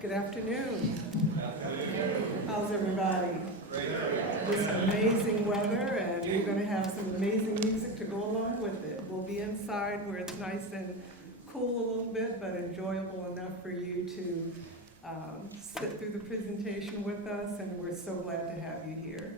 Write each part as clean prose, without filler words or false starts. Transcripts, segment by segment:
Good afternoon. How's everybody? Great. This amazing weather, and we're going to have some amazing music to go along with it. We'll be inside where it's nice and cool a little bit, but enjoyable enough for you to sit through the presentation with us, and we're so glad to have you here.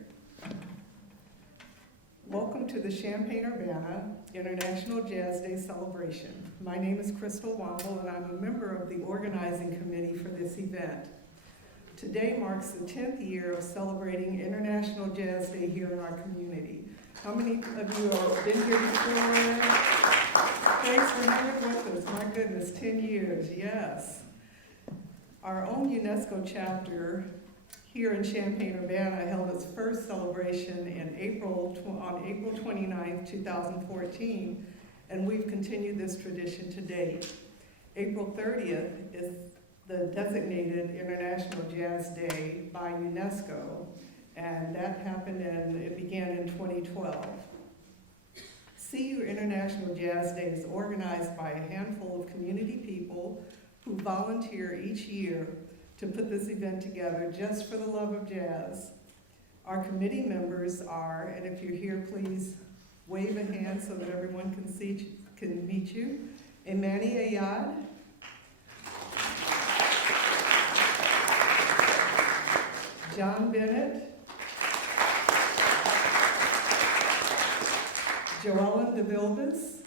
Welcome to the Champaign-Urbana International Jazz Day celebration. My name is Crystal Womble, and I'm a member of the organizing committee for this event. Today marks the 10th year of celebrating International Jazz Day here in our community. How many of you have been here before? Thanks for hanging with us. My goodness, 10 years, yes. Our own UNESCO chapter here in Champaign-Urbana held its first celebration on April 29th, 2014, and we've continued this tradition to date. April 30th is the designated International Jazz Day by UNESCO, and that happened it began in 2012. CU International Jazz Day is organized by a handful of community people who volunteer each year to put this event together just for the love of jazz. Our committee members are, and if you're here, please wave a hand so that everyone can meet you. Imani Ayad, John Bennett, Joellen DeVilbiss.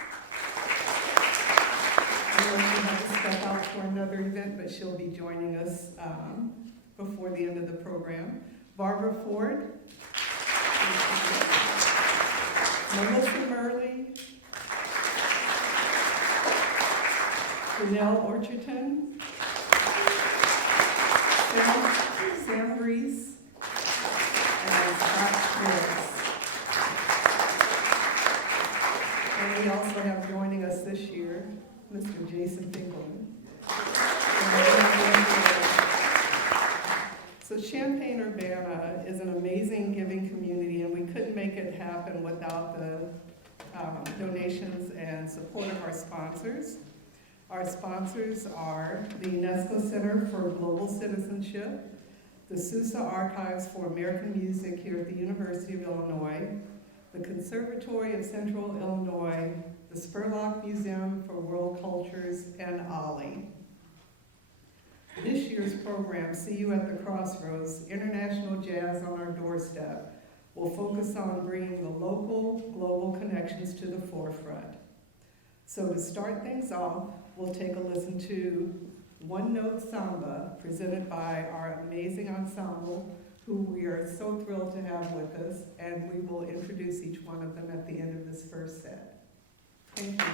I know she had to step out for another event, but she'll be joining us before the end of the program. Barbara Ford, Melissa Murley, Janelle Orcherton, Sam Reese, and Scott Schwartz. And we also have joining us this year Mr. Jason Finkelman. So Champaign-Urbana is an amazing giving community, and we couldn't make it happen without the donations and support of our sponsors. Our sponsors are the UNESCO Center for Global Citizenship, the Sousa Archives for American Music here at the University of Illinois, the Conservatory of Central Illinois, the Spurlock Museum for World Cultures, and OLLI. This year's program, See You at the Crossroads, International Jazz on Our Doorstep, will focus on bringing the local, global connections to the forefront. So to start things off, we'll take a listen to One Note Samba, presented by our amazing ensemble, who we are so thrilled to have with us, and we will introduce each one of them at the end of this first set. Thank you.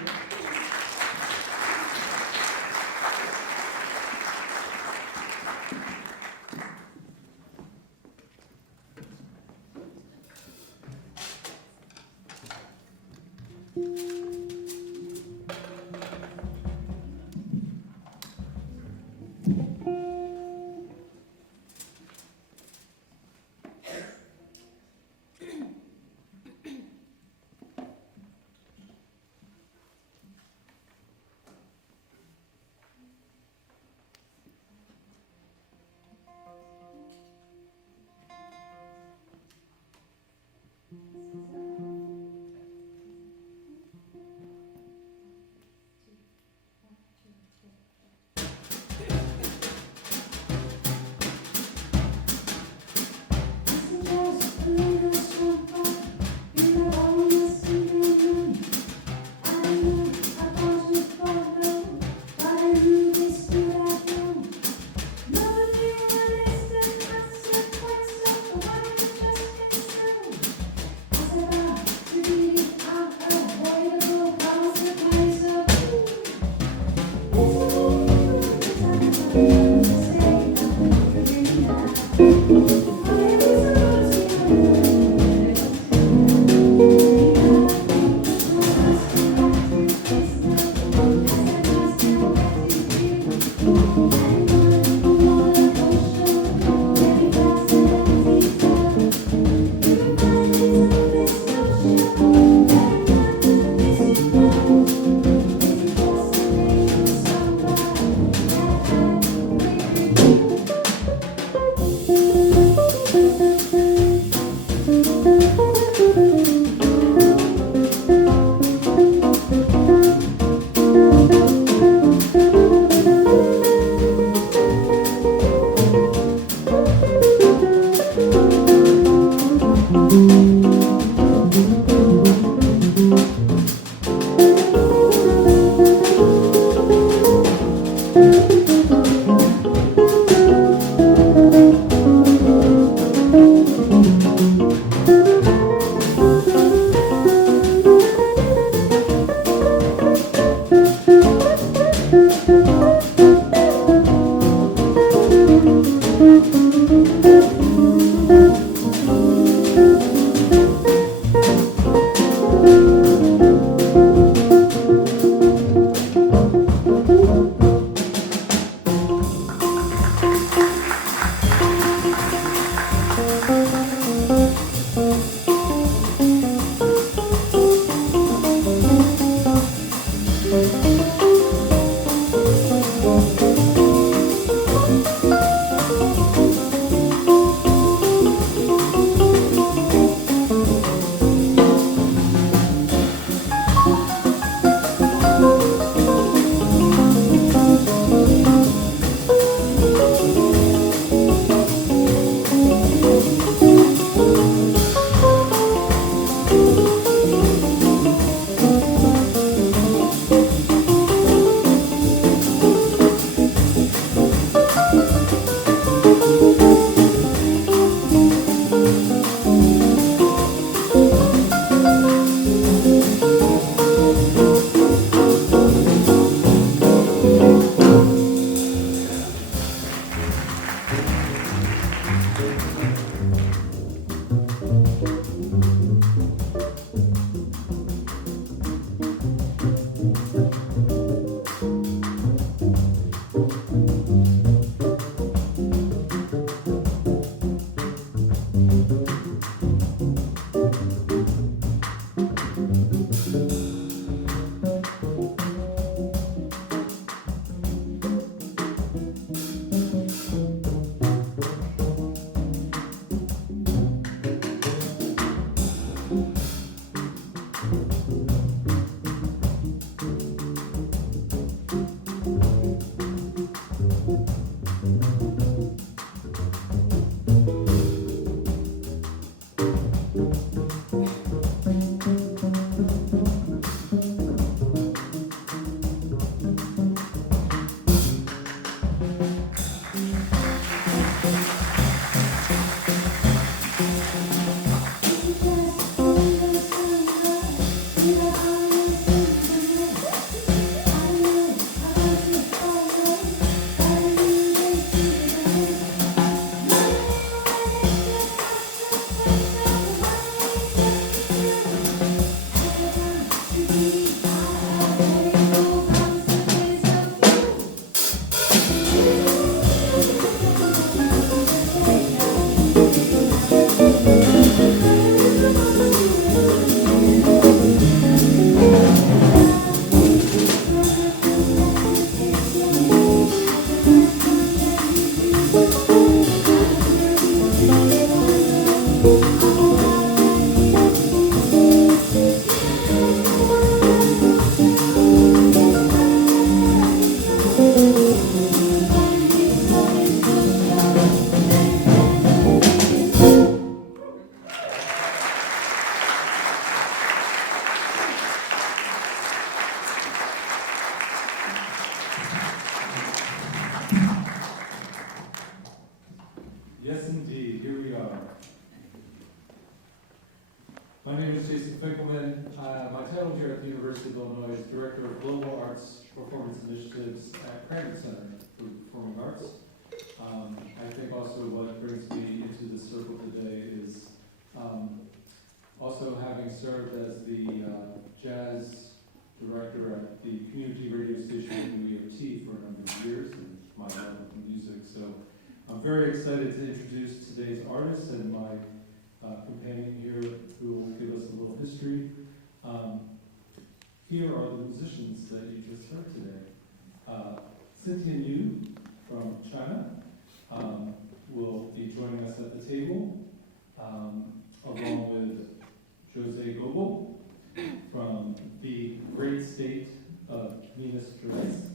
My name is Jason Finkelman. My title here at the University of Illinois is Director of Global Arts Performance Initiatives at Cranbrook Center for Performing Arts. I think also what brings me into this circle today is also having served as the jazz director at the community radio station WEOT for a number of years, and my love of music. So I'm very excited to introduce today's artist and my companion here who will give us a little history. Here are the musicians that you just heard today. Cynthia Yu from China will be joining us at the table, along with Jose Gobel from the great state of Minas Gerais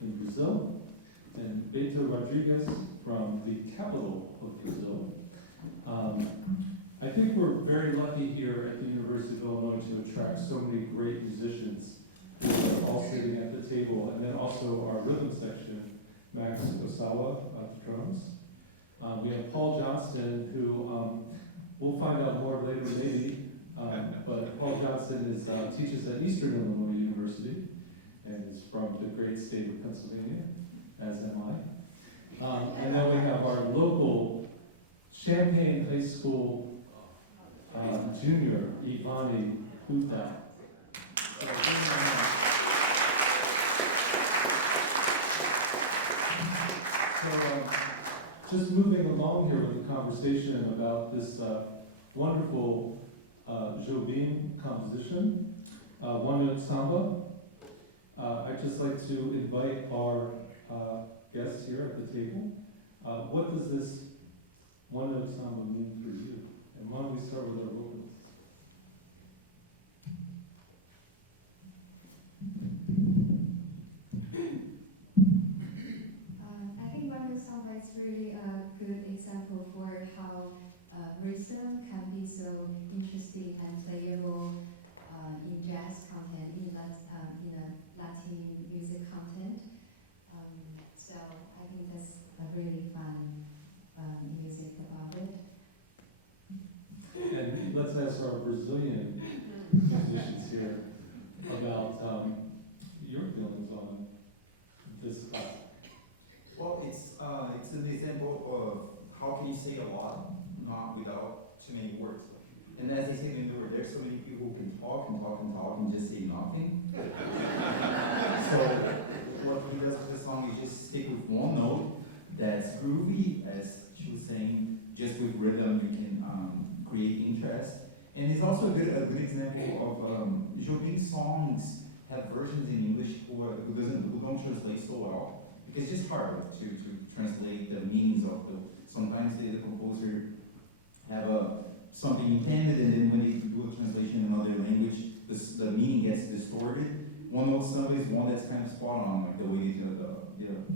in Brazil, and Beto Rodriguez from the capital of Brazil. I think we're very lucky here at the University of Illinois to attract so many great musicians who are all sitting at the table, and then also our rhythm section Kurosawa at the drums. We have Paul Johnston, who we'll find out more later maybe, but Paul Johnston teaches at Eastern Illinois University and is from the great state of Pennsylvania, as am I. And then we have our local Champaign High School junior, Ivani Huta. Just moving along here with the conversation about this wonderful Jobim composition, One Note Samba. I'd just like to invite our guests here at the table. What does this One Note Samba mean for you? And why don't we start with our vocalists? I think One Note Samba is really a good example for how rhythm can be so interesting and playable in jazz content, in a Latin music content. So I think that's a really fun music about it. And let's ask our Brazilian musicians here about your feelings on this class. Well, it's an example of how can you say a lot, not without too many words. And as I said in the word, there's so many people who can talk and talk and talk and just say nothing. So what he does with the song is just stick with one note that's groovy, as she was saying. Just with rhythm, you can create interest. And it's also a good example of Jobim's songs have versions in English who don't translate so well. It's just hard to translate the meanings of the. Sometimes the composer have something intended, and then when they do a translation in another language, the meaning gets distorted. One Note Samba is one that's kind of spot on, like the way the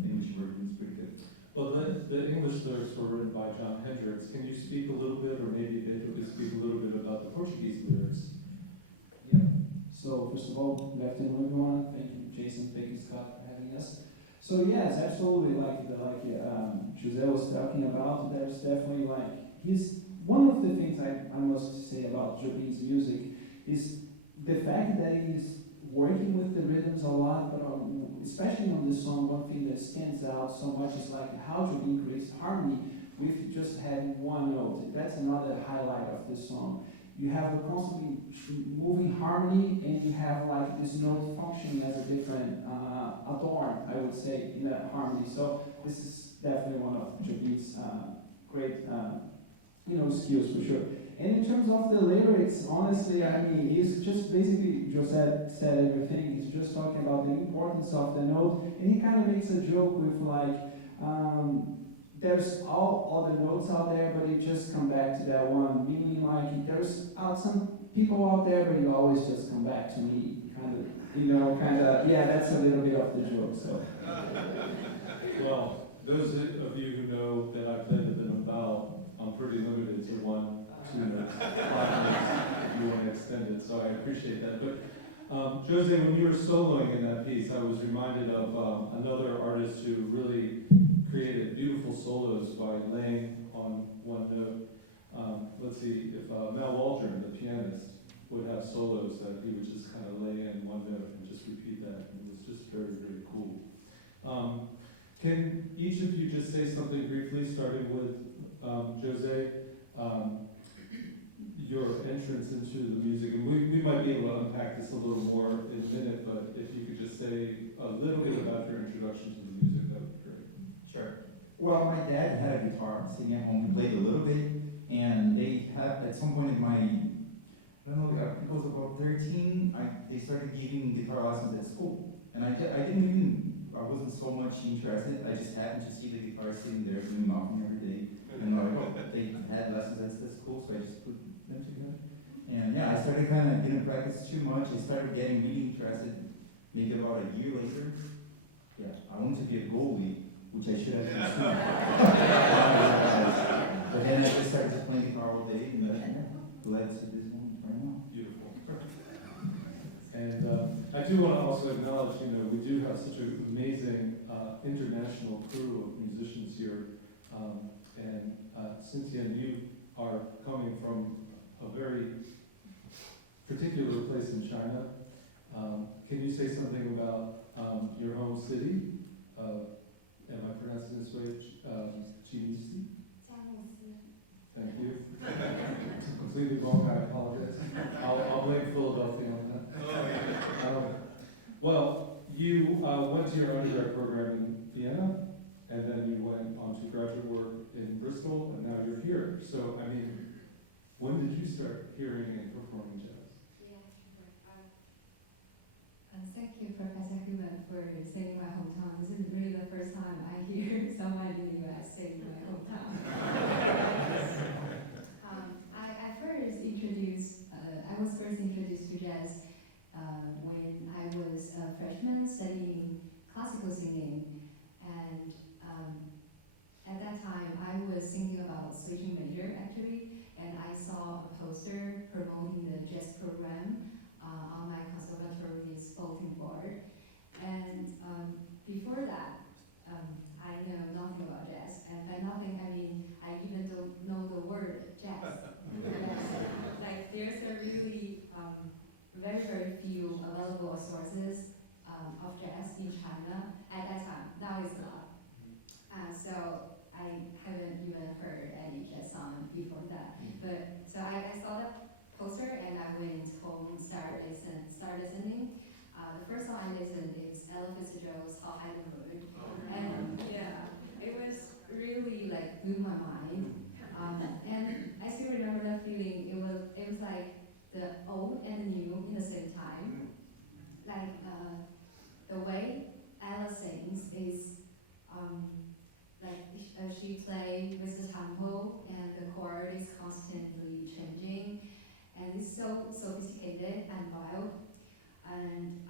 English version is pretty good. Well, the English lyrics were written by John Hendricks. Can you speak a little bit, or maybe Pedro could speak a little bit about the Portuguese lyrics? Yeah. So first of all, good afternoon, everyone. Thank you, Jason. Thank you, Scott, for having us. So yes, absolutely. Like Jose was talking about, there's definitely one of the things I must say about Jobim's music is the fact that he's working with the rhythms a lot, but especially on this song, one thing that stands out so much is like how Jobim creates harmony with just having one note. That's another highlight of this song. You have a constantly moving harmony, and you have like this note functioning as a different adorn, I would say, in that harmony. So this is definitely one of Jobim's great, skills for sure. And in terms of the lyrics, honestly, I mean, he's just basically, José said everything. He's just talking about the importance of the note, and he kind of makes a joke with there's all other notes out there, but you just come back to that one. Meaning, like, there's some people out there, but you always just come back to me. Yeah, that's a little bit of the joke, so. Well, those of you who know that I played a bit about, I'm pretty limited to 1, 2 minutes, 5 minutes, if you want to extend it, so I appreciate that. But Jose, when you were soloing in that piece, I was reminded of another artist who really created beautiful solos by laying on one note. Let's see, if Mal Waldron, the pianist, would have solos that he would just kind of lay in one note and just repeat that. And it was just very, very cool. Can each of you just say something briefly, starting with Jose, your entrance into the music? And we might be able to unpack this a little more in a minute, but if you could just say a little bit about your introduction to the music, that would be great. Sure. Well, my dad had a guitar sitting at home. He played a little bit, and they had at some point in my, I don't know, I think I was about 13. They started giving guitar lessons at school, and I wasn't so much interested. I just happened to see the guitar sitting there doing nothing every day, and they had lessons at the school, so I just put them together. And yeah, I started kind of didn't practice too much. I started getting really interested. Maybe about a year later, yeah, I wanted to be a goalie, which I should have been soon. But then I just started playing guitar all day, and led to this one right now. Beautiful. And I do want to also acknowledge, we do have such an amazing international crew of musicians musicians here. And Cynthia and you are coming from a very particular place in China. Can you say something about your home city? Am I pronouncing this right? Jiangxi? Thank you. Completely wrong, I apologize. I'll blame Philadelphia on that. Well, you went to your undergrad program in Vienna, and then you went on to graduate work in Bristol, and now you're here. So, I mean, when did you start hearing and performing jazz? Thank you, Professor Human, for saying my hometown. This is really the first time I hear someone in the U.S. saying my hometown. I was first introduced to jazz when I was a freshman studying classical singing, and at that time I was thinking about switching major actually, and I saw a poster promoting the jazz program on my conservatory's bulletin board. And before that, I know nothing about jazz, and by nothing I mean I even don't know the word jazz. Like there's a really very few available sources of jazz in China at that time. Now it's not. So I haven't even heard any jazz song before that. But so I saw the poster and I went home, started listening. The first song I listened is Ella Fitzgerald's "How High the Moon," and yeah, it was really like blew my mind. And I still remember that feeling. It was like the old and new in the same time. Like the way Ella sings is she plays with the tempo, and the chord is constantly changing, and it's so sophisticated and wild. And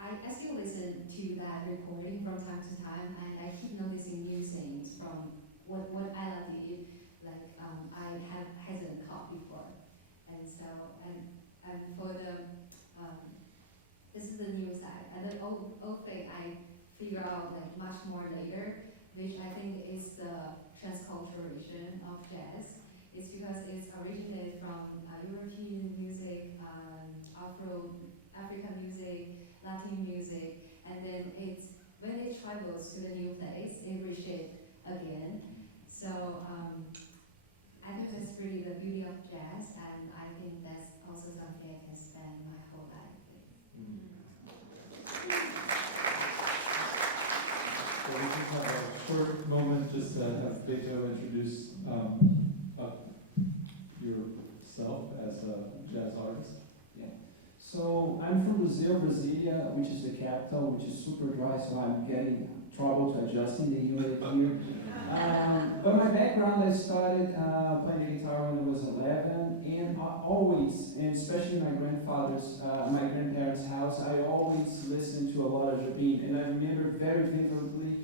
I still listen to that recording from time to time, and I keep noticing new things from what Ella did, like I hasn't caught before. And so and for the this is the new side, and the old thing I figure out like much more later, which I think is the transculturation of jazz. It's because it's originated from European music, African music, Latin music, and then when it travels to the new place, it reshaped again. So I think that's really the beauty of jazz, and I think that's also something I can spend my whole life with. So we just have a short moment just to have Beto introduce yourself as a jazz artist. So I'm from Brazil, Brasilia, which is the capital, which is super dry, so I'm getting trouble to adjusting the humidity here. But my background, I started playing the guitar when I was 11, and always, and especially my grandparents' house, I always listened to a lot of Jobim, and I remember very vividly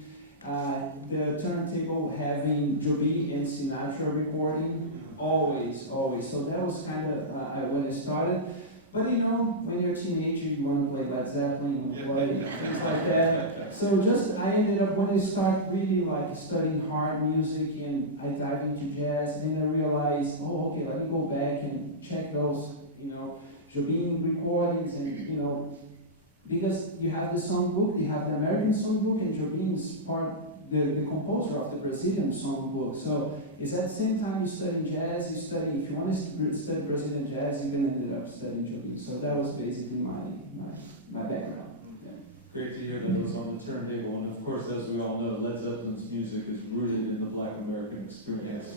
the turntable having Jobim and Sinatra recording, always. So that was kind of when it started. But you know, when you're a teenager, you want to play Led Zeppelin, you want to play things like that. So I ended up, when I started really like studying hard music and I dived into jazz, and I realized, oh, okay, let me go back and check those, Jobim recordings, and because you have the songbook, you have the American songbook, and Jobim is the composer of the Brazilian songbook. So it's at the same time you study jazz, if you want to study Brazilian jazz, you're going to end up studying Jobim. So that was basically my background. Yeah. Great to hear that it was on the turntable, and of course, as we all know, Led Zeppelin's music is rooted in the Black American experience.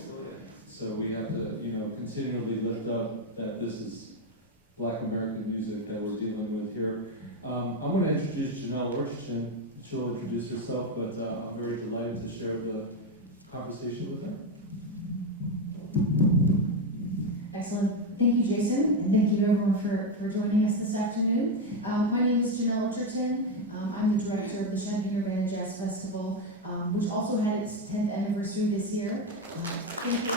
So we have to, continually lift up that this is Black American music that we're dealing with here. I'm going to introduce Janelle Orchton. She'll introduce herself, but I'm very delighted to share the conversation with her. Excellent. Thank you, Jason, and thank you everyone for joining us this afternoon. My name is Janelle Orchton. I'm the director of the Champaign-Urbana Jazz Festival, which also had its 10th anniversary this year. Thank you.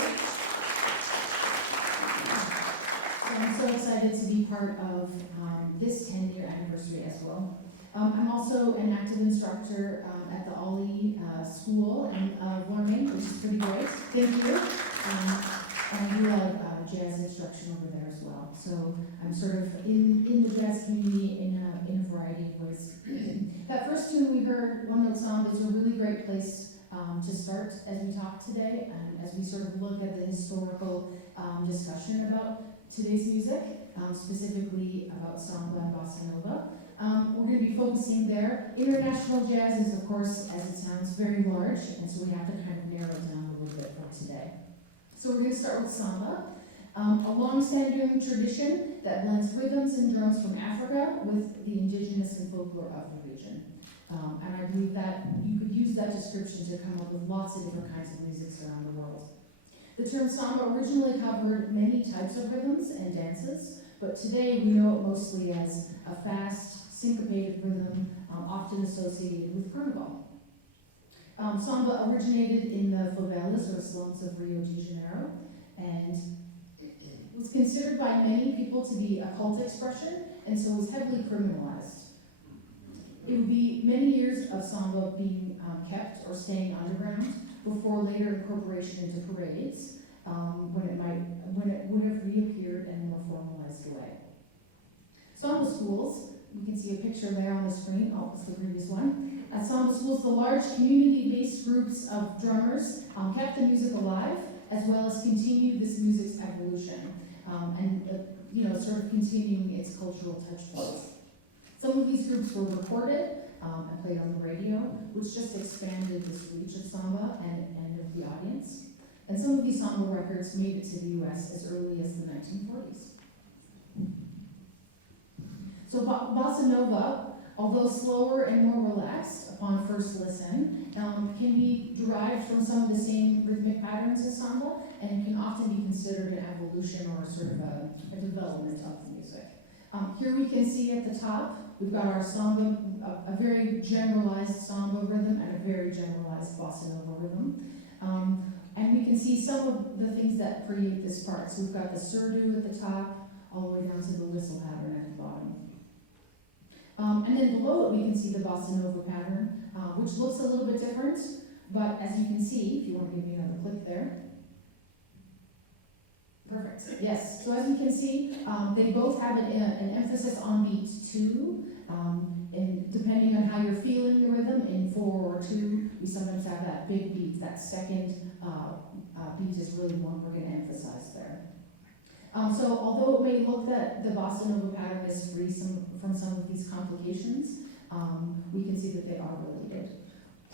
So I'm so excited to be part of this 10-year anniversary as well. I'm also an active instructor at the Ollie school and learning, which is pretty great. Thank you. And I do have jazz instruction over there as well. So I'm sort of in the jazz community in a variety of ways. That first tune we heard, One Note Samba, is a really great place to start as we talk today, and as we sort of look at the historical discussion about today's music, specifically about samba and bossa nova. We're going to be focusing there. International jazz is, of course, as it sounds, very large, and so we have to kind of narrow it down a little bit for today. So we're going to start with samba, a long-standing tradition that blends rhythms and drums from Africa with the indigenous and folklore of the region. And I believe that you could use that description to come up with lots of different kinds of musics around the world. The term samba originally covered many types of rhythms and dances, but today we know it mostly as a fast, syncopated rhythm, often associated with carnival. Samba originated in the favelas or slums of Rio de Janeiro, and was considered by many people to be a cult expression, and so was heavily criminalized. It would be many years of samba being kept or staying underground before later incorporation into parades, when it would have reappeared in a more formalized way. Samba schools, you can see a picture there on the screen. Oh, it's the previous one. At samba schools, the large community-based groups of drummers kept the music alive, as well as continued this music's evolution, and sort of continuing its cultural touch points. Some of these groups were recorded and played on the radio, which just expanded this reach of samba and of the audience. And some of these samba records made it to the US as early as the 1940s. So bossa nova, although slower and more relaxed upon first listen, can be derived from some of the same rhythmic patterns as samba, and can often be considered an evolution or sort of a development of the music. Here we can see at the top, we've got our samba, a very generalized samba rhythm and a very generalized bossa nova rhythm. And we can see some of the things that create this part. So we've got the surdo at the top, all the way down to the whistle pattern at the bottom. And then below it, we can see the bossa nova pattern, which looks a little bit different, but as you can see, if you want to give me another click there. Perfect, yes. So as you can see, they both have an emphasis on beat 2, and depending on how you're feeling the rhythm, in 4 or 2, we sometimes have that big beat. That second beat is really one we're going to emphasize there. So although it may look that the bossa nova pattern is free from some of these complications, we can see that they are related.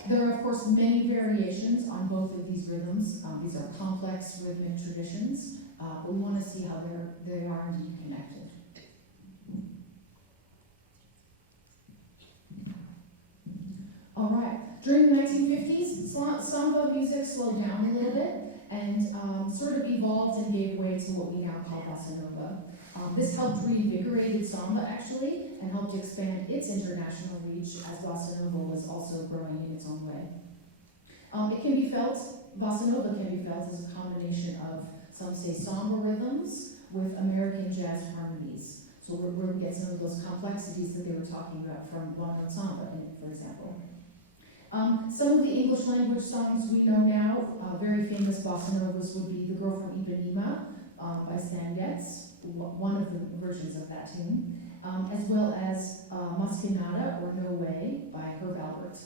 There are, of course, many variations on both of these rhythms. These are complex rhythmic traditions, but we want to see how they are indeed connected. All right. During the 1950s, samba music slowed down a little bit and sort of evolved and gave way to what we now call bossa nova. This helped reinvigorate samba, actually, and helped expand its international reach as bossa nova was also growing in its own way. It can be felt, bossa nova can be felt as a combination of, some say, samba rhythms with American jazz harmonies. So where we get some of those complexities that they were talking about from One Note Samba, for example. Some of the English language songs we know now, very famous bossa novas would be The Girl from Ipanema by Stan Getz, one of the versions of that tune, as well as Mas Que Nada, or No Way, by Herb Alpert.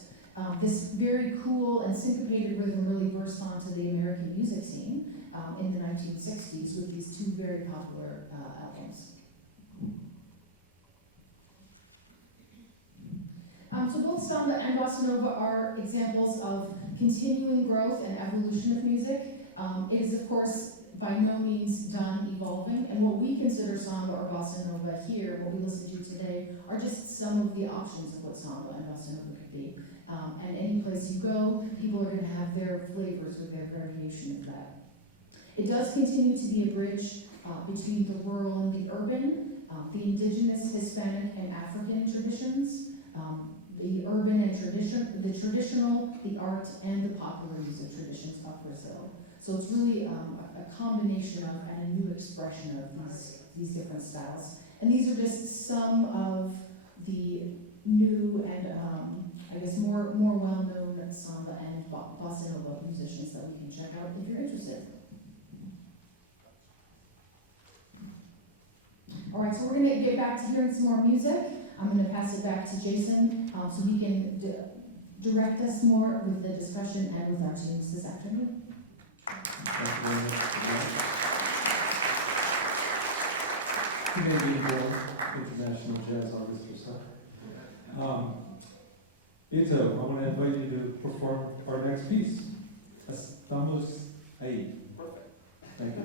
This very cool and syncopated rhythm really burst onto the American music scene in the 1960s with these two very popular albums. So both samba and bossa nova are examples of continuing growth and evolution of music. It is, of course, by no means done evolving, and what we consider samba or bossa nova here, what we listen to today, are just some of the options of what samba and bossa nova could be. And any place you go, people are going to have their flavors with their variation of that. It does continue to be a bridge between the rural and the urban, the indigenous, Hispanic, and African traditions, the urban and the traditional, the art, and the popular music traditions of Brazil. So it's really a combination of and a new expression of these different styles. And these are just some of the new and I guess more well-known samba, and bossa nova musicians that we can check out if you're interested. All right, so we're gonna get back to hearing some more music. I'm gonna pass it back to Jason, so he can direct us more with the discussion and with our tunes this afternoon. Thank you very much. Canadian Board, International Jazz Orchestra. Ito, I want to invite you to perform our next piece. Estamos ahí. Thank you.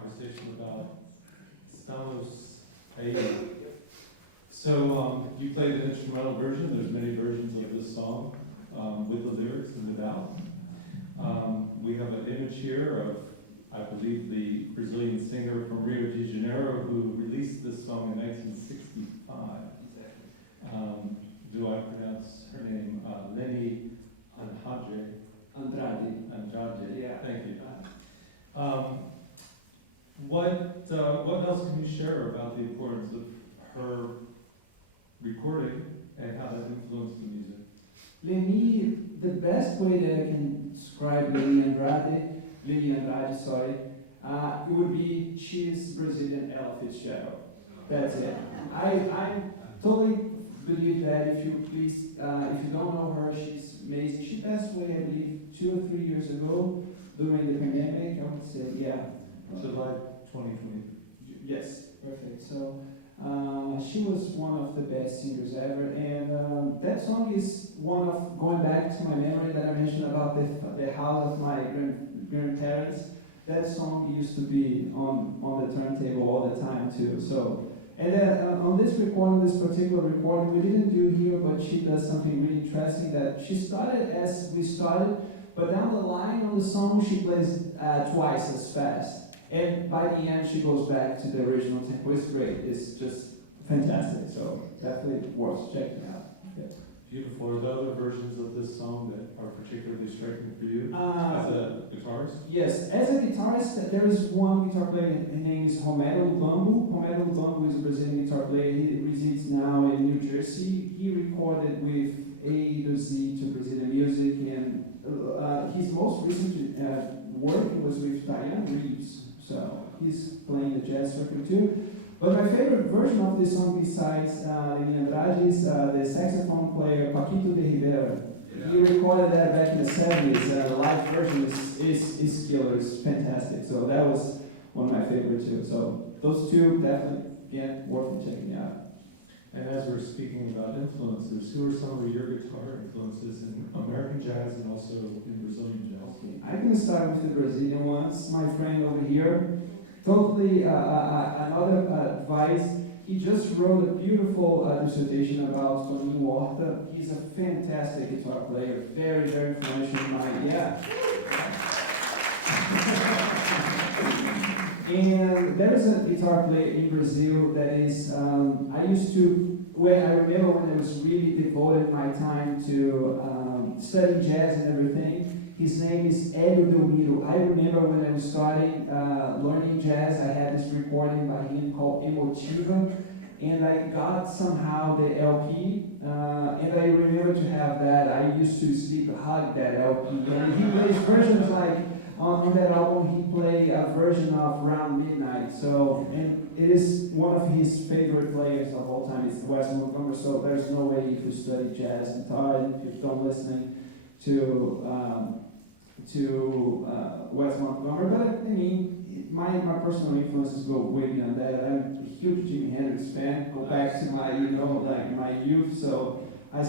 conversation about Estamos Ahí. So you played an instrumental version. There's many versions of this song with the lyrics and without. We have an image here of, I believe, the Brazilian singer from Rio de Janeiro who released this song in 1965. Do I pronounce her name? Lenny Andrade. Andrade. Yeah. Thank you. What else can you share about the importance of her recording and how that influenced the music? Lenny, the best way that I can describe Lenny Andrade, sorry, it would be she's Brazilian Ella Fitzgerald. That's it. I totally believe that if you don't know her, she's amazing. She passed away, I believe, 2 or 3 years ago during the pandemic. I would say, yeah. July 2020. Yes, perfect. So she was one of the best singers ever, and that song is one of, going back to my memory that I mentioned about the house of my grandparents. That song used to be on the turntable all the time too. So, and then on this recording, this particular recording, we didn't do here, but she does something really interesting that she started as we started, but down the line on the song she plays twice as fast. And by the end, she goes back to the original tempo. It's great. It's just fantastic. So definitely worth checking out. Yeah. Beautiful. Are there other versions of this song that are particularly striking for you as a guitarist? Yes, as a guitarist, there is one guitar player. His name is Romero Lubambo. Romero Lubambo is a Brazilian guitar player. He resides now in New Jersey. He recorded with A to Z to Brazilian music, and his most recent work was with Diane Reeves. So he's playing the jazz circuit too. But my favorite version of this song, besides Lenny Andrade, is the saxophone player Paquito de Rivera. Yeah. He recorded that back in the 70s. The live version is killer. It's fantastic. So that was one of my favorites too. So those two definitely, yeah, worth checking out. And as we're speaking about influences, who are some of your guitar influences in American jazz and also in Brazilian jazz? I can start with the Brazilian ones. My friend over here, totally another advice. He just wrote a beautiful dissertation about Toninho Horta. He's a fantastic guitar player, very, very influential in my, yeah. And there is a guitar player in Brazil that is, I remember when I was really devoted my time to studying jazz and everything. His name is Hélio Delmiro. I remember when I was starting learning jazz, I had this recording by him called Emotiva, and I got somehow the LP, and I remember to have that. I used to sleep, hug that LP, and he plays versions like, on that album he played a version of Around Midnight, so, and it is one of his favorite players of all time, it's Wes Montgomery, so there's no way you could study jazz guitar if you don't listen to Wes Montgomery, but I mean, my personal influences go way beyond that. I'm a huge Jimi Hendrix fan. Go back to my, like my youth. So I would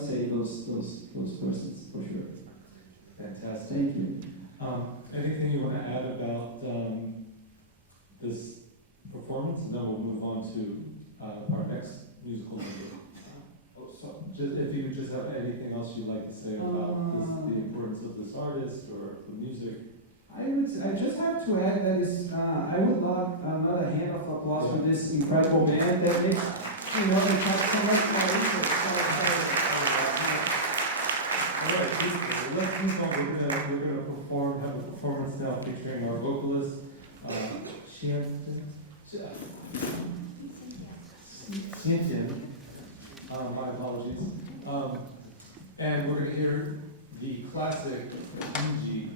say those persons for sure. Fantastic. Thank you. Anything you want to add about this performance, and then we'll move on to our next musical number. Just if you would just have anything else you'd like to say about the importance of this artist or the music. I just have to add that I would love another hand of applause for this incredible band that makes they have so much more interest. All right, let's move on. We're gonna have a performance now featuring our vocalist, Xiantian. My apologies. And we're going to hear the classic Fiji.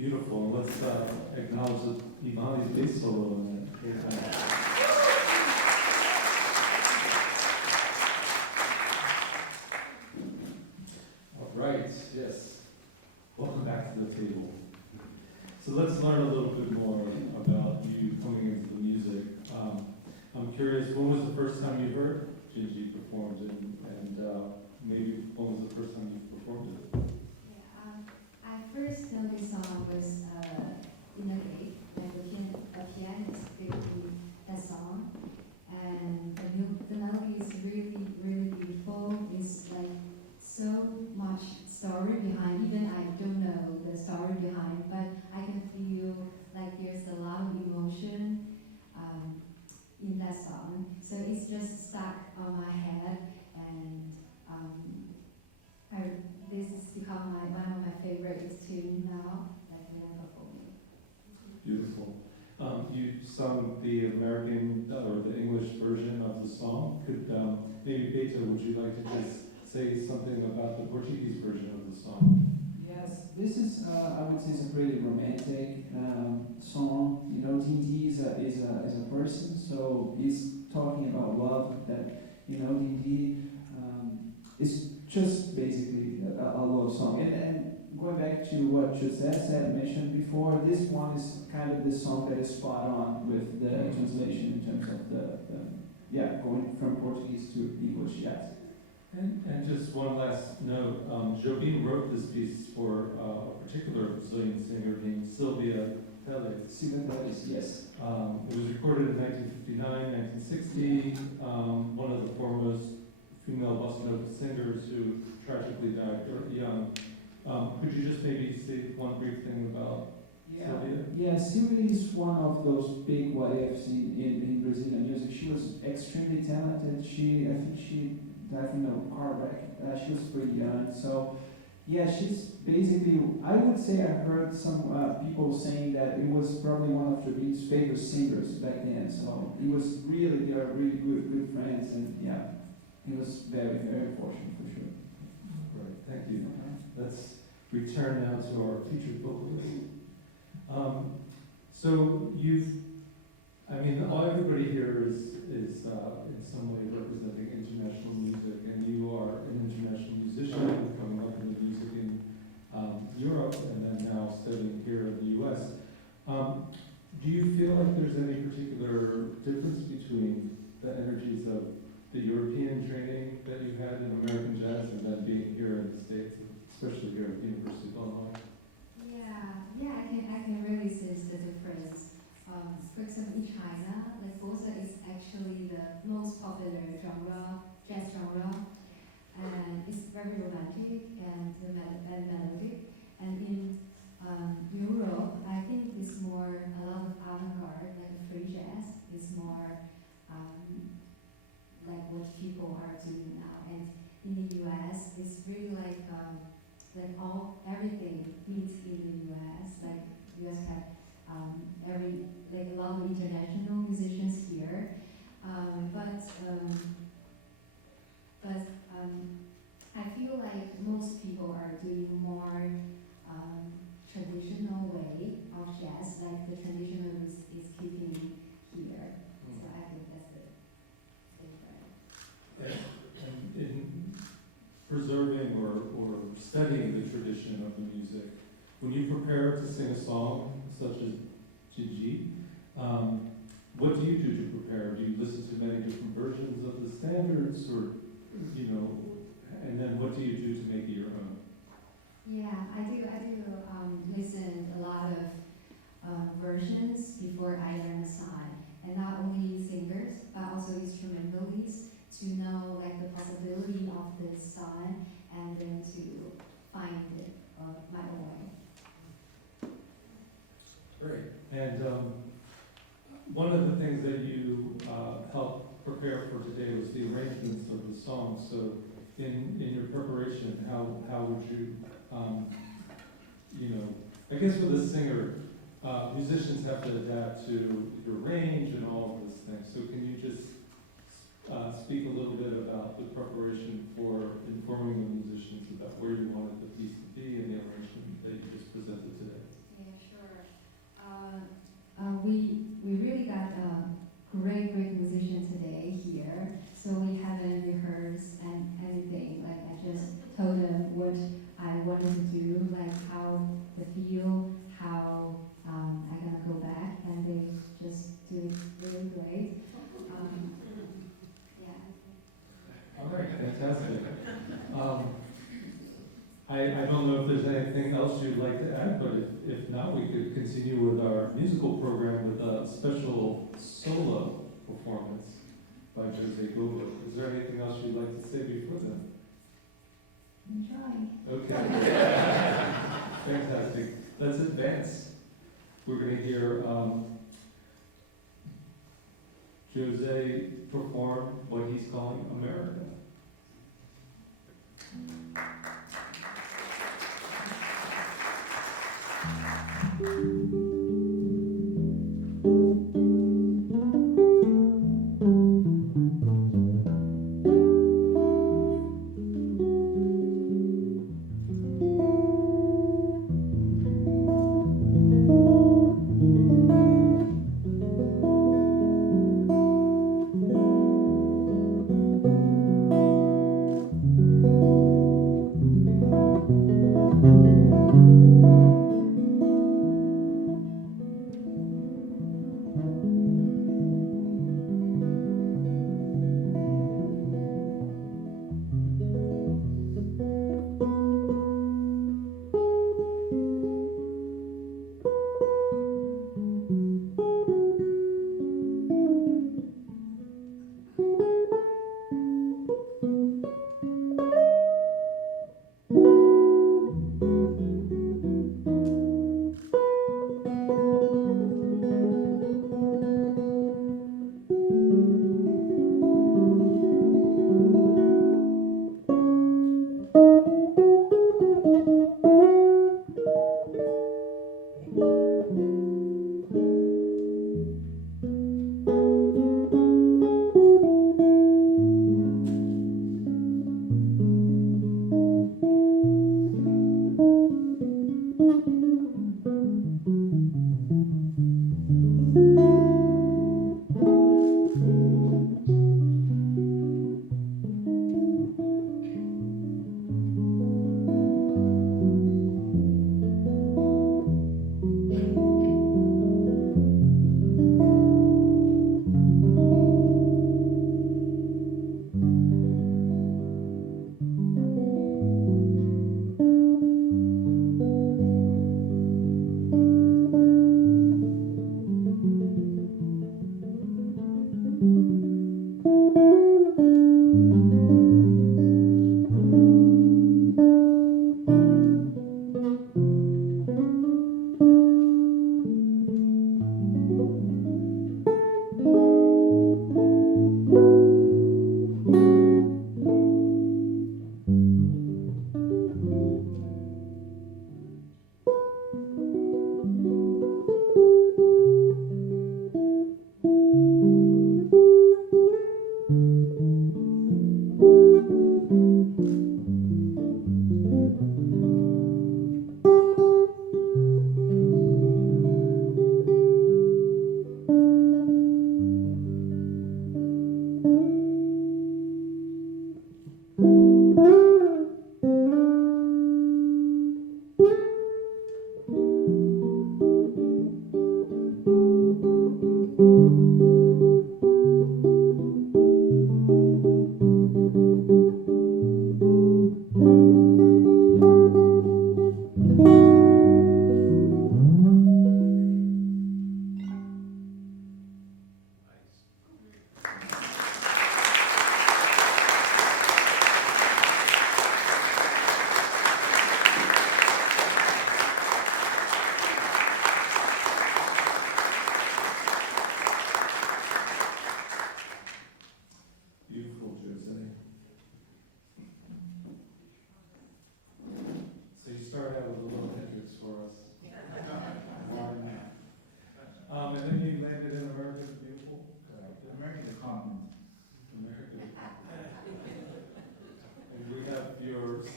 Beautiful. And let's acknowledge Ivani's bass solo in that. All right, yes. Welcome back to the table. So let's learn a little bit more about you coming into the music. I'm curious, when was the first time you heard Jinji performed, and maybe when was the first time you performed it? Yeah, I first know this song was in a date, and a pianist gave me that song, and the melody is really, really beautiful. It's like so much story behind. Even I don't know the story behind, but I can feel like there's a lot of emotion in that song. So it's just stuck on my head, and this has become one of my favorite tunes now, like when I perform it. Beautiful. You sung the American or the English version of the song. Could maybe Beto, would you like to just say something about the Portuguese version of the song? Yes, this is, I would say, it's a pretty romantic song. You know, Dindy is a person, so he's talking about love. That, you know, Dindy is just basically a love song. And going back to what José said, mentioned before, this one is kind of the song that is spot on with the translation in terms of going from Portuguese to English. Yes. And just one last note, Jobim wrote this piece for a particular Brazilian singer named Sylvia Felix. Sylvia Felix, yes. It was recorded in 1959, 1960. One of the foremost female bossa nova singers who tragically died young. Could you just maybe say one brief thing about Sylvia? Yeah, Sylvia is one of those big what ifs in Brazilian music. She was extremely talented. I think she died from a car wreck. She was pretty young. So, yeah, she's basically, I would say I heard some people saying that it was probably one of Jobim's favorite singers back then. So, they are really good friends. And yeah, he was very, very fortunate for sure. Right, thank you. Let's return now to our featured vocalist. So everybody here is in some way representing international music, and you are an international musician coming up in the music in Europe, and then now studying here in the U.S. Do you feel like there's any particular difference between the energies of the European training that you had in American jazz and then being here in the States, especially here at the University of Illinois? I can really sense the difference. For example, in China, like bossa is actually the most popular genre, jazz genre, and it's very romantic and melodic. And in Europe, I think it's more a lot of avant-garde, like free jazz. It's more like what people are doing now. And in the U.S., it's really like everything meets in the U.S. Like U.S. have a lot of international musicians here, but I feel like most people are doing more traditional way of jazz, like the traditional is keeping here. So I think that's the difference. And in preserving or studying the tradition of the music, when you prepare to sing a song such as Jinji, what do you do to prepare? Do you listen to many different versions of the standards, or, and then what do you do to make it your own? Yeah, I do listen a lot of versions before I learn a song, and not only singers, but also instrumentalists, to know like the possibility of this song, and then to find it my own way. Great. And one of the things that you helped prepare for today was the arrangements of the songs. So in your preparation, how would you, I guess with a singer, musicians have to adapt to your range and all of those things. So can you just speak a little bit about the preparation for informing the musicians about where you wanted the piece to be and the arrangement that you just presented today? Yeah, there's anything else you'd like to add, but if not, we could continue with our musical program with a special solo performance by Jose Gogo. Is there anything else you'd like to say before then? I'm trying. Okay. Fantastic. Let's advance. We're going to hear Jose perform what he's calling America.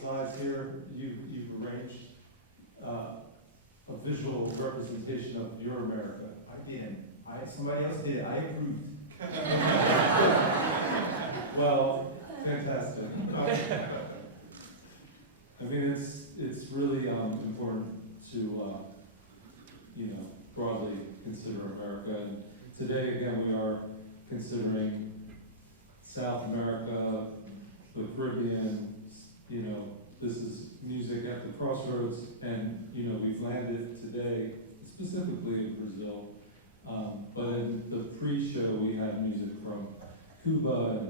Slides here, you've arranged a visual representation of your America. I didn't. Somebody else did. I approved. Well, fantastic. I mean, it's really important to broadly consider America. And today, again, we are considering South America, the Caribbean, this is music at the crossroads, and, you know, we've landed today specifically in Brazil. But in the pre-show, we had music from Cuba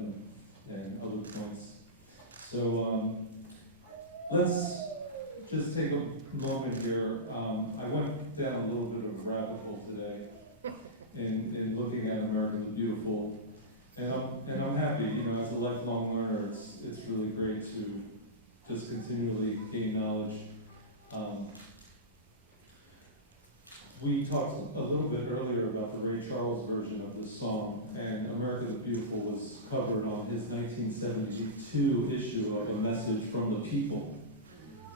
and other points. So let's just take a moment here. I went down a little bit of a rabbit hole today in looking at America the Beautiful, and I'm happy. You know, as a lifelong learner, it's really great to just continually gain knowledge. We talked a little bit earlier about the Ray Charles version of this song, and America the Beautiful was covered on his 1972 issue of A Message from the People,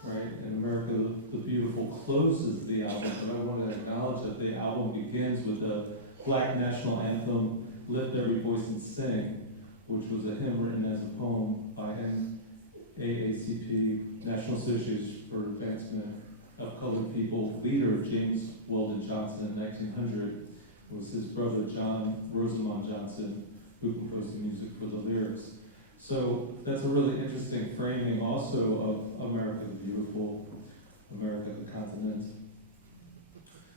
right? And America the Beautiful closes the album, but I want to acknowledge that the album begins with the Black National Anthem, Lift Every Voice and Sing, which was a hymn written as a poem by NAACP, National Association for Advancement of Colored People leader James Weldon Johnson in 1900. It was his brother John Rosamond Johnson who composed the music for the lyrics. So that's a really interesting framing also of America the Beautiful, America the continent.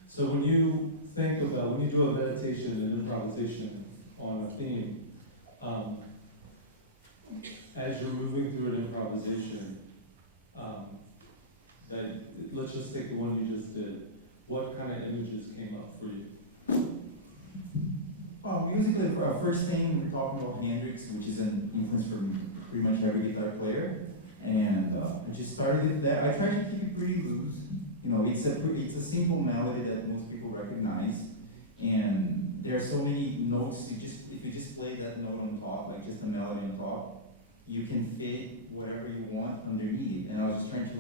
So when you think about, when you do a meditation and improvisation on a theme, as you're moving through an improvisation, let's just take the one you just did. What kind of images came up for you? Musically, first thing we're talking about Hendrix, which is an influence from pretty much every guitar player, and I just started with that. I tried to keep it pretty loose. You know, it's a simple melody that most people recognize, and there are so many notes. If you just play that note on top, like just a melody on top, you can fit whatever you want underneath. And I was just trying to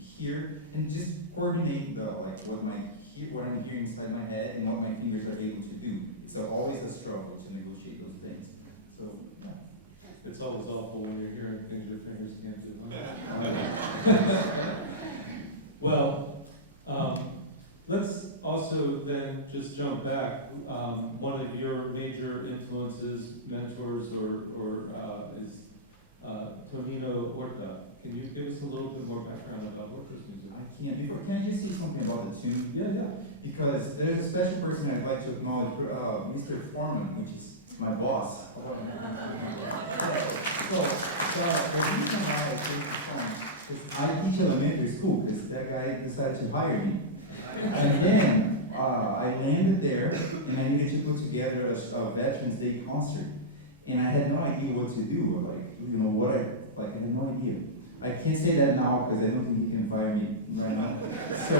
hear and just coordinate what I'm hearing inside my head and what my fingers are able to do. It's always a struggle to negotiate those things. So yeah. It's always awful when you're hearing things your fingers can't do. Huh? Well, let's also then just jump back. One of your major influences, mentors, is Tonino Horta. Can you give us a little bit more background about Horta's music? Can I just say something about the tune? Yeah. Because there's a special person I'd like to acknowledge, Mr. Foreman, which is my boss. So the reason why I chose this song is I teach elementary school because that guy decided to hire me. And then I landed there and I needed to put together a Veterans Day concert. And I had no idea what to do, I had no idea. I can't say that now because I don't think he can fire me right now. So,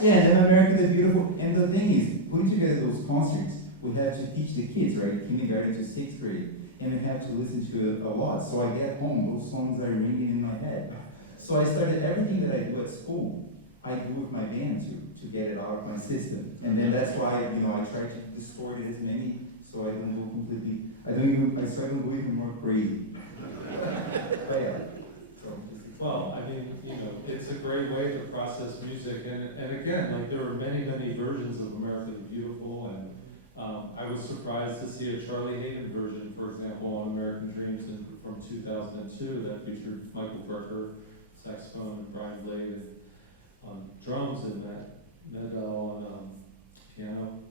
yeah, then America the Beautiful. And the thing is, putting together those concerts, we have to teach the kids, right? Kindergarten to 6th grade. And we have to listen to it a lot. So I get home, those songs are ringing in my head. So I started everything that I do at school, I do with my band to get it out of my system. And then that's why, I try to distort it as many so I don't go completely, so I don't go even more crazy. But yeah. Well, I mean, it's a great way to process music, and again, there are many versions of America the Beautiful, and I was surprised to see a Charlie Hayden version, for example, on American Dreams from 2002 that featured Michael Brecker, saxophone, and Brian Blade on drums, and Matt Mendel on piano.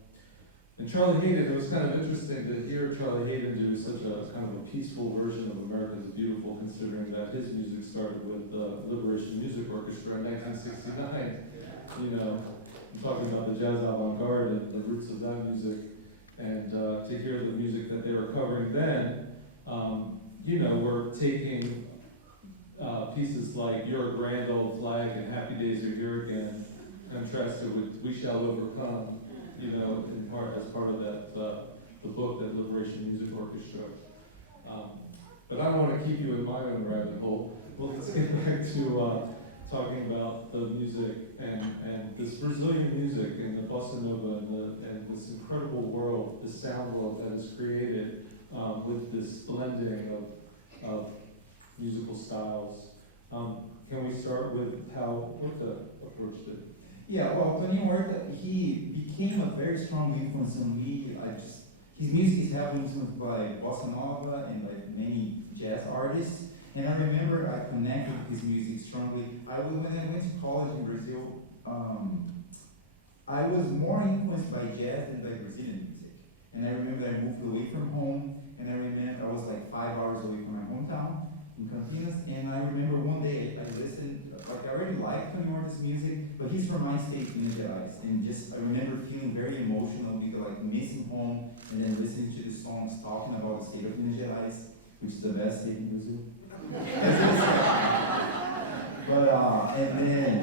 And Charlie Hayden, it was kind of interesting to hear Charlie Hayden do such a kind of a peaceful version of America the Beautiful, considering that his music started with the Liberation Music Orchestra in 1969. I'm talking about the jazz avant-garde and the roots of that music. And to hear the music that they were covering then, we're taking pieces like Your Grand Old Flag and Happy Days Are Here Again, contrasted with We Shall Overcome, as part of that, the book, that Liberation Music Orchestra. But I don't want to keep you in my own rabbit hole. Well, let's get back to talking about the music and this Brazilian music and the bossa nova and this incredible world, this sound world that is created with this blending of musical styles. Can we start with how Horta approached it? Yeah, well, Tony Horta, he became a very strong influence on me. His music is heavily influenced by bossa nova and by many jazz artists. And I remember I connected with his music strongly. When I went to college in Brazil, I was more influenced by jazz than by Brazilian music. And I remember that I moved away from home, and I remember I was like 5 hours away from my hometown in Campinas, and I remember one day I listened, like I already liked Tony Horton's music, but he's from my state, Minas Gerais, and just I remember feeling very emotional because like missing home, and then listening to the songs talking about the state of Minas Gerais, which is the best state in Brazil. But and then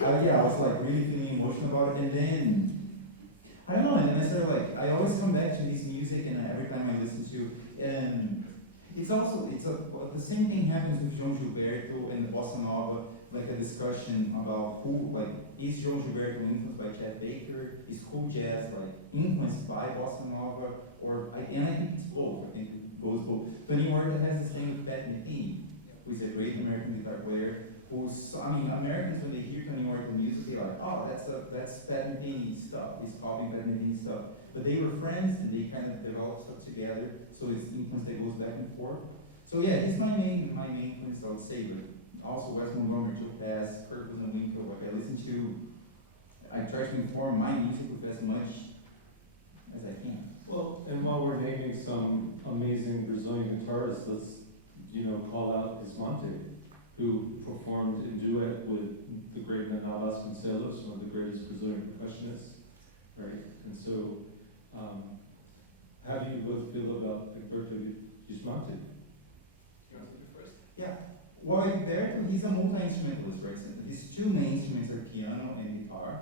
yeah, I was like really feeling emotional about it, and then I don't know, and then I started like I always come back to this music, and every time I listen to, and the same thing happens with João Gilberto and the Bossa Nova, like a discussion about who, like, is João Gilberto influenced by Chet Baker? Is cool jazz like influenced by Bossa Nova? And I think it's both. I think it goes both. Tony Horton has this thing with Pat Metheny, who is a great American guitar player. Americans when they hear Tony Horton music, they're like, oh, that's Pat Metheny stuff. He's copying Pat Metheny stuff. But they were friends and they kind of developed stuff together. So it's influence that goes back and forth. So yeah, he's my main influence, I would say. But also Wes Montgomery, Joe Pass, Curtis and Winfield. Like I try to inform my music with as much as I can. Well, and while we're naming some amazing Brazilian guitarists, let's, call out Gismonte, who performed in duet with the great Naná Vasconcelos, one of the greatest Brazilian percussionists, right? And so, how do you both feel about Egberto Gismonte? You want to do it first? Yeah. Well, Egberto, he's a multi-instrumentalist, right? His two main instruments are piano and guitar.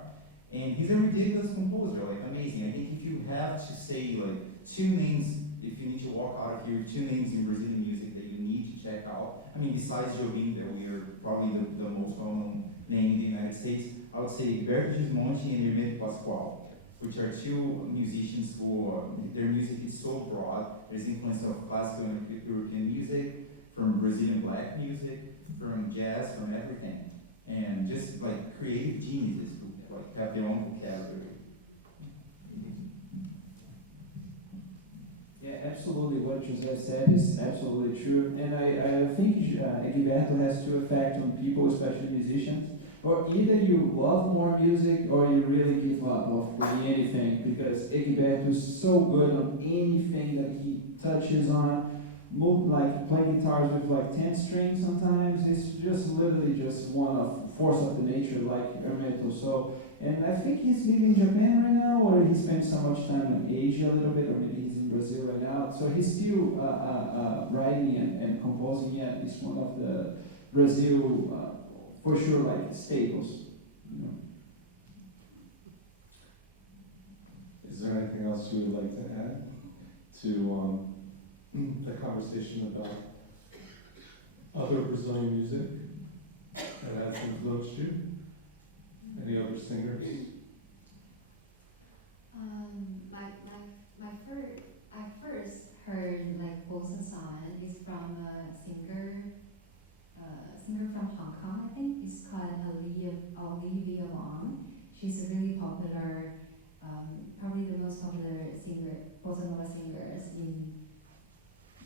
And he's a ridiculous composer, like amazing. I think if you have to say like two names, if you need to walk out of here, two names in Brazilian music that you need to check out. I mean, besides Jobim, that we are probably the most well-known name in the United States, I would say Egberto Gismonte and Hermeto Pascoal, which are two musicians who, their music is so broad. There's influence of classical and European music, from Brazilian black music, from jazz, from everything. And just like creative geniuses who like have their own vocabulary. Yeah, absolutely. What José said is absolutely true. And I think Egberto has to affect on people, especially musicians. Or either you love more music or you really give up of playing anything, because Egberto is so good on anything that he touches on. Like playing guitars with like 10 strings sometimes. It's just literally just one of force of the nature like Hermeto. So, and I think he's living in Japan right now, or he spent so much time in Asia a little bit, or maybe he's in Brazil right now. So he's still writing and composing. Yet it's one of the Brazil for sure like staples. Is there anything else you would like to add to the conversation about other Brazilian music that has influenced you? Any other singers? I first heard like bossa song is from a singer from Hong Kong, I think. It's called Olivia Wong. She's a really popular, probably the most popular bossa nova singers in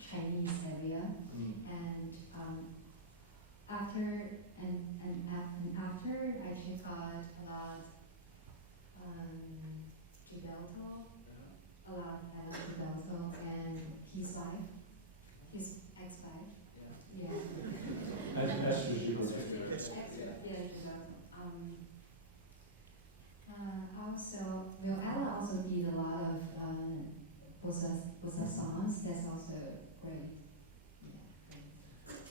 Chinese area. And after I check out a lot Gilberto, I love Gilberto and his ex-wife. Yeah. Also, Ella also did a lot of bossa songs. That's also great.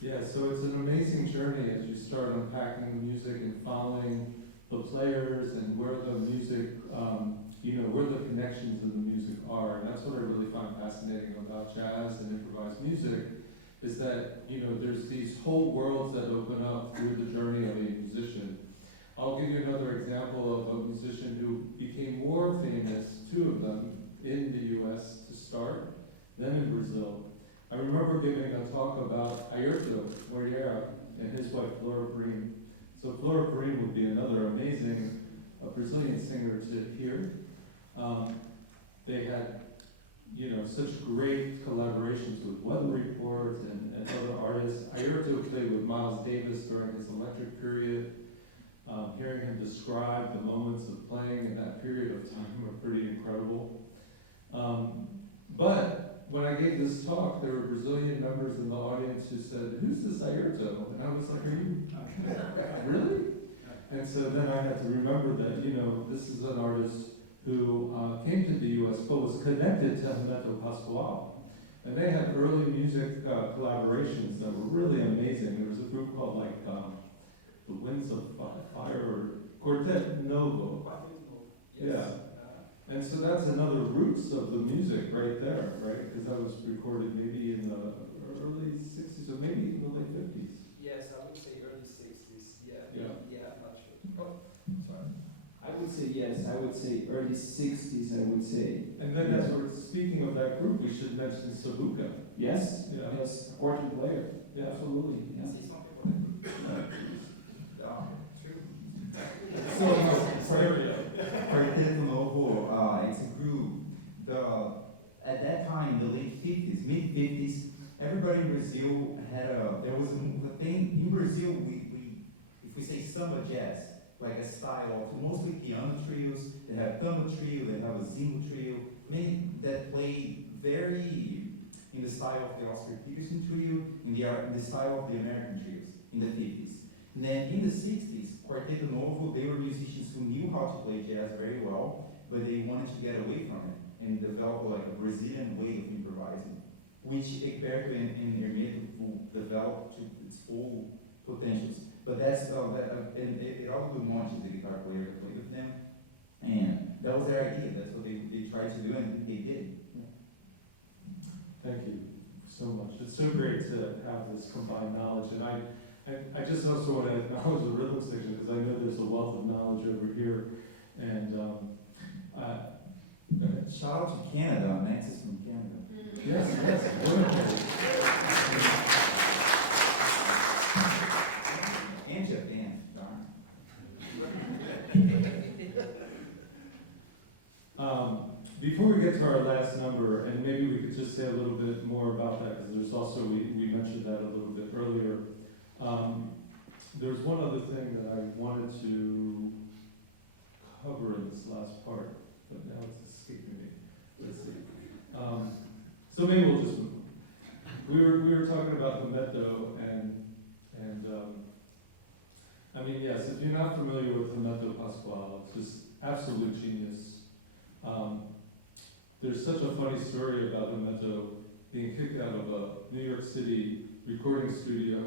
Yeah, so it's an amazing journey as you start unpacking the music and following the players and where the music, where the connections in the music are. And that's what I really find fascinating about jazz and improvised music, is that, there's these whole worlds that open up through the journey of a musician. I'll give you another example of a musician who became more famous, two of them, in the US to start, then in Brazil. I remember giving a talk about Ayrton Moreira and his wife Flora Bream. So Flora Bream would be another amazing Brazilian singer to hear. They had such great collaborations with Weather Report and other artists. Ayrton played with Miles Davis during his electric period. Hearing him describe the moments of playing in that period of time were pretty incredible. But when I gave this talk, there were Brazilian members in the audience who said, "Who's this Ayrton?" And I was like, "Are you really?" And so then I had to remember that, this is an artist who came to the U.S. but was connected to Hermeto Pascoal. And they had early music collaborations that were really amazing. There was a group called the Winds of Fire or Quartet Novo. Yeah. And so that's another roots of the music right there, right? Because that was recorded maybe in the early 60s or maybe in the late 50s. Yes, I would say early 60s. Yeah. Yeah. Yeah, I'm not sure. Oh, sorry. I would say yes, I would say early 60s, I would say. And then as we're speaking of that group, we should mention Sabuca. Yes, Yeah. yes, accordion player, Yeah. absolutely, Can yeah. I say something about that? True. Quarteto Novo, it's a group. At that time, the late 50s, mid 50s, everybody in Brazil there was a thing in Brazil. If we say samba jazz, like a style of mostly piano trios, they have tambo trio, they have a zimbo trio, many that play very in the style of the Oscar Peterson trio, in the style of the American trios in the 50s. And then in the 60s, Quarteto Novo, they were musicians who knew how to play jazz very well, but they wanted to get away from it and develop like a Brazilian way of improvising, which Egberto and Hermeto developed to its full potentials. But that's, and Geraldo Monte is the guitar player that played with them, and that was their idea. That's what they tried to do, and they did. Thank you so much. It's so great to have this combined knowledge. And I just also want to acknowledge the rhythm section because I know there's a wealth of knowledge over here. And Shout out to Canada, Max is from Canada. yes, wonderful. And Japan, darn. Before we get to our last number, and maybe we could just say a little bit more about that, because there's also, we mentioned that a little bit earlier. There's one other thing that I wanted to cover in this last part, but now it's escaping me. Let's see. So maybe we'll just move on. We were talking about the Hermeto, and I mean, yes, if you're not familiar with Hermeto Pascoal, it's just absolute genius. There's such a funny story about Hermeto being kicked out of a New York City recording studio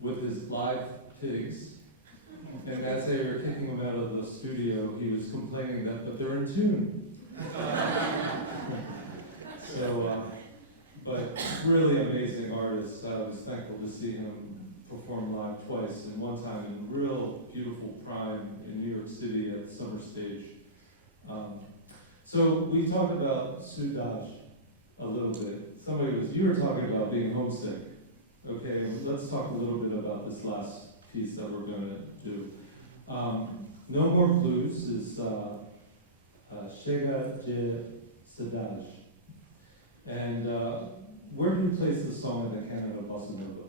with his live pigs. And as they were kicking him out of the studio, he was complaining but they're in tune. But really amazing artist. I was thankful to see him perform live twice, and one time in real beautiful prime in New York City at Summer Stage. So we talked about saudade a little bit. You were talking about being homesick. Okay, let's talk a little bit about this last piece that we're going to do. No More Blues is Chega de Saudade. And where do you place the song in the canon of Bossa Nova?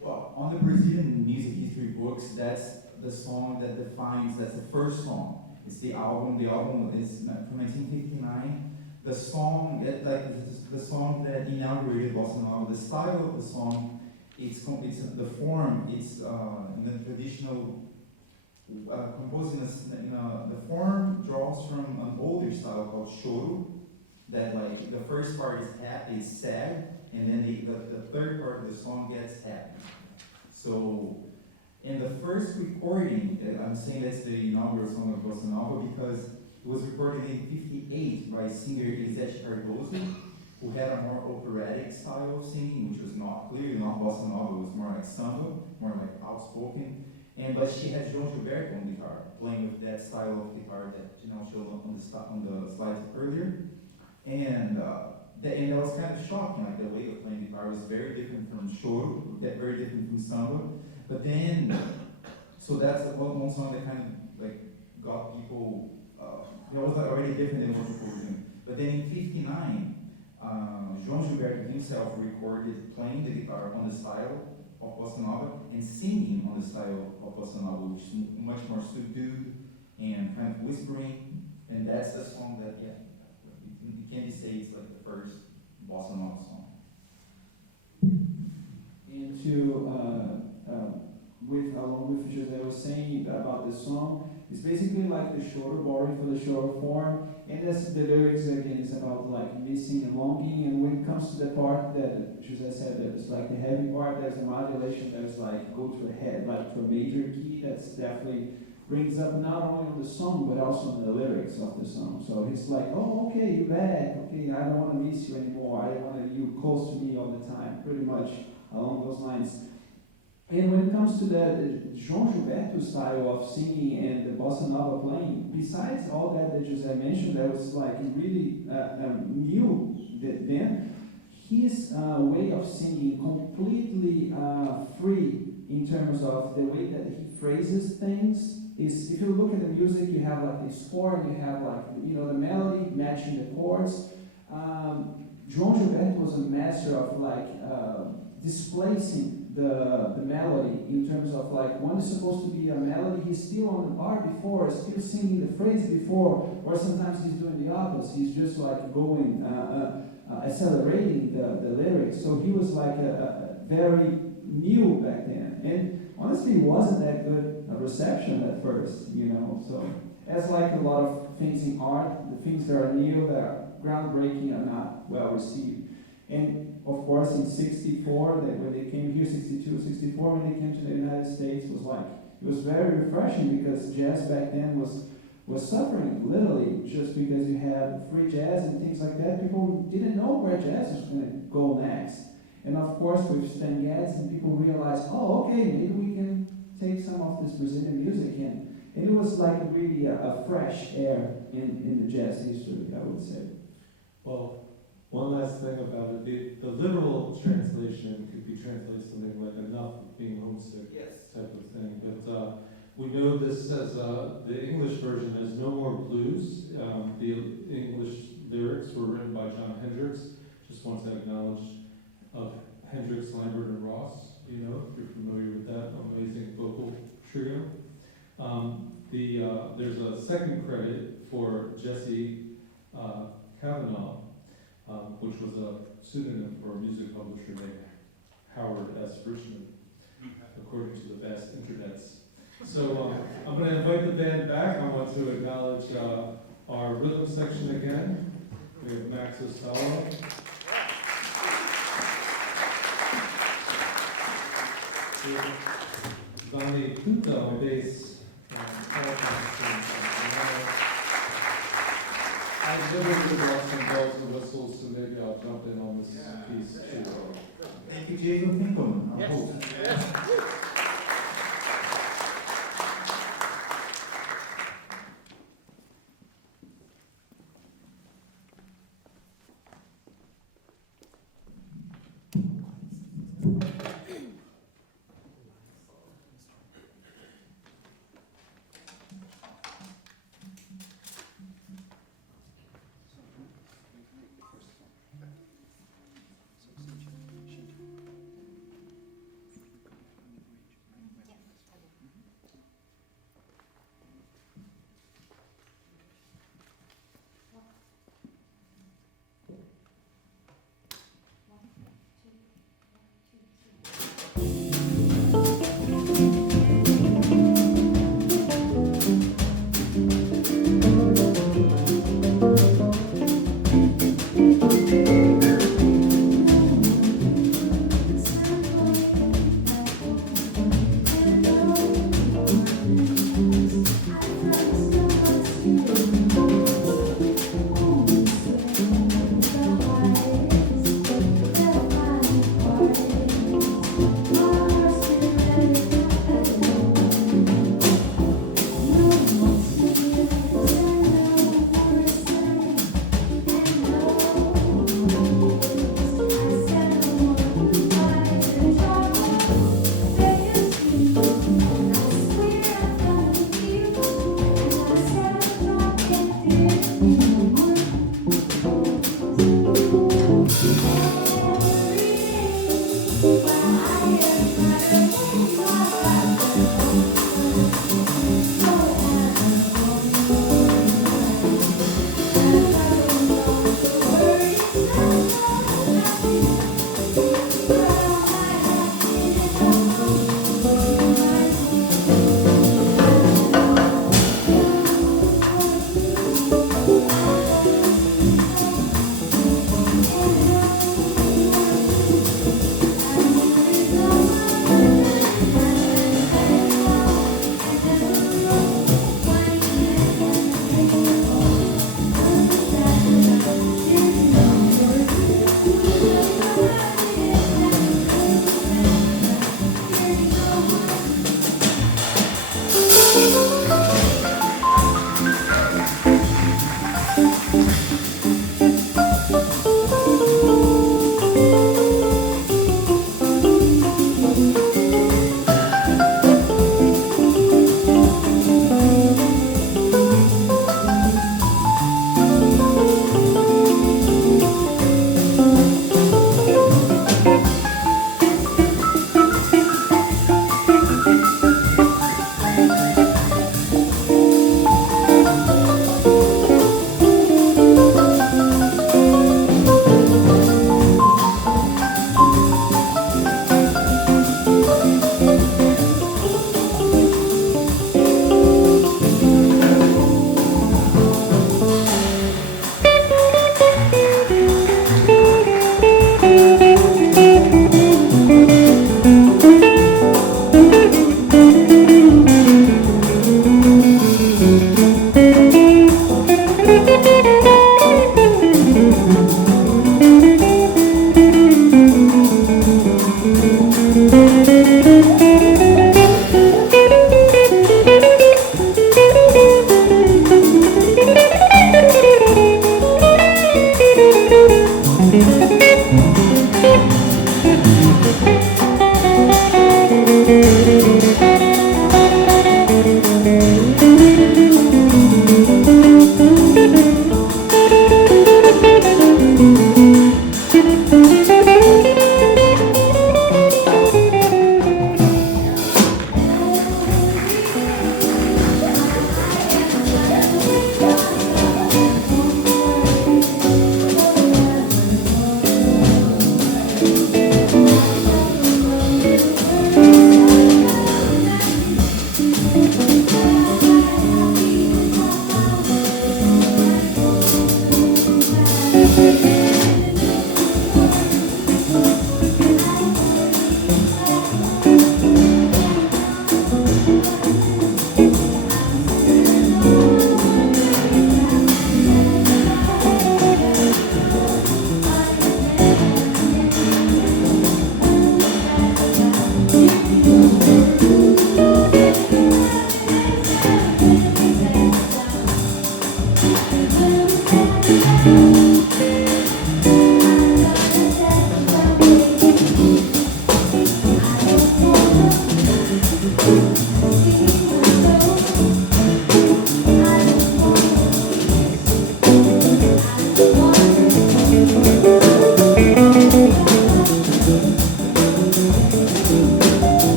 Well, on the Brazilian music history books, that's the song that that's the first song. It's the album is from 1959. The song, the song that inaugurated Bossa Nova, the style of the song, it's the form, it's in the traditional, composing, the form draws from an older style called choro, that like the first part is happy, is sad, and then the third part of the song gets happy. So, in the first recording, I'm saying that's the inaugural song of Bossa Nova because it was recorded in '58 by singer Elisete Cardoso, who had a more operatic style of singing, which was clearly not Bossa Nova, it was more like samba, more like outspoken. But she had João Gilberto on guitar, playing with that style of guitar that Janelle showed on the slides earlier. And that was kind of shocking, like the way of playing guitar was very different from choro, very different from samba. But then, so that's one song that kind of like got people, it was already different than what people were doing. But then in '59, João Gilberto himself recorded playing the guitar on the style of bossa nova and singing on the style of bossa nova, which is much more subdued and kind of whispering. And that's the song that, yeah, it can be said it's like the first bossa nova song. And along with Jose was saying about the song, it's basically like the shorter body for the shorter form, and that's the lyrics again is about like missing and longing. And when it comes to the part that Jose said that it's like the heavy part, there's a modulation that's like go to the head, like to a major key that's definitely brings up not only on the song but also on the lyrics of the song. So he's like, oh, okay, you're back. Okay, I don't want to miss you anymore. I want you close to me all the time. Pretty much along those lines. And when it comes to the João Gilberto style of singing and the bossa nova playing, besides all that Jose mentioned, that was like really new then, his way of singing completely free in terms of the way that he phrases things. Is if you look at the music, you have like this chord, you have like the melody matching the chords. João Gilberto was a master of like displacing the melody in terms of like when it's supposed to be a melody, he's still on the bar before, still singing the phrase before, or sometimes he's doing the opposite. He's just like going accelerating the lyrics. So he was like a very new back then, and honestly, it wasn't that good a reception at first, So as like a lot of things in art, the things that are new, that are groundbreaking, are not well received. And of course, in '64, when they came here, '62, '64, when they came to the United States, it was very refreshing because jazz back then was suffering, literally, just because you had free jazz and things like that. People didn't know where jazz was going to go next. And of course, with Stan Getz, and people realized, oh, okay, maybe we can take some of this Brazilian music in. And it was like really a fresh air in the jazz history, I would say. Well, one last thing about it, the literal translation could be translated something like enough of being homesick type of thing. But we know this as the English version as No More Blues. The English lyrics were written by John Hendricks. Just want to acknowledge of Hendricks, Lambert, and Ross, if you're familiar with that amazing vocal trio. There's a second credit for Jesse Kavanaugh, which was a pseudonym for a music publisher named Howard S. Richmond, according to the vast internets. So I'm going to invite the band back. I want to acknowledge our rhythm section again. We have Max Ostello. We have Donnie Puto on bass. I literally brought some bells and whistles, so maybe I'll jump in on this piece too. Thank you, Jason. Thank you. Yes.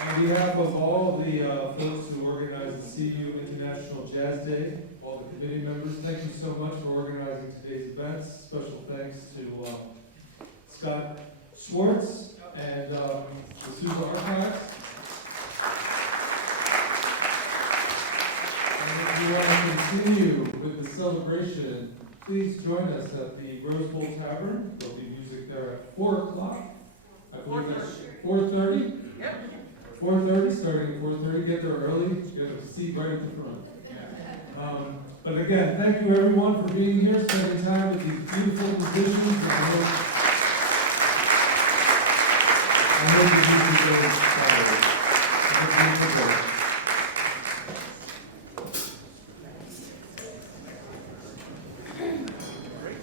On behalf of all the folks who organized the CU International Jazz Day, all the committee members, thank you so much for organizing today's events. Special thanks to Scott Schwartz and the Sousa Archives. And if you want to continue with the celebration, please join us at the Rose Bowl Tavern. There'll be music there at 4 o'clock. I believe that's 4:30? Yep. 4:30, starting at 4:30. Get there early. Get a seat right at the front. But again, thank you everyone for being here, spending time with these beautiful musicians.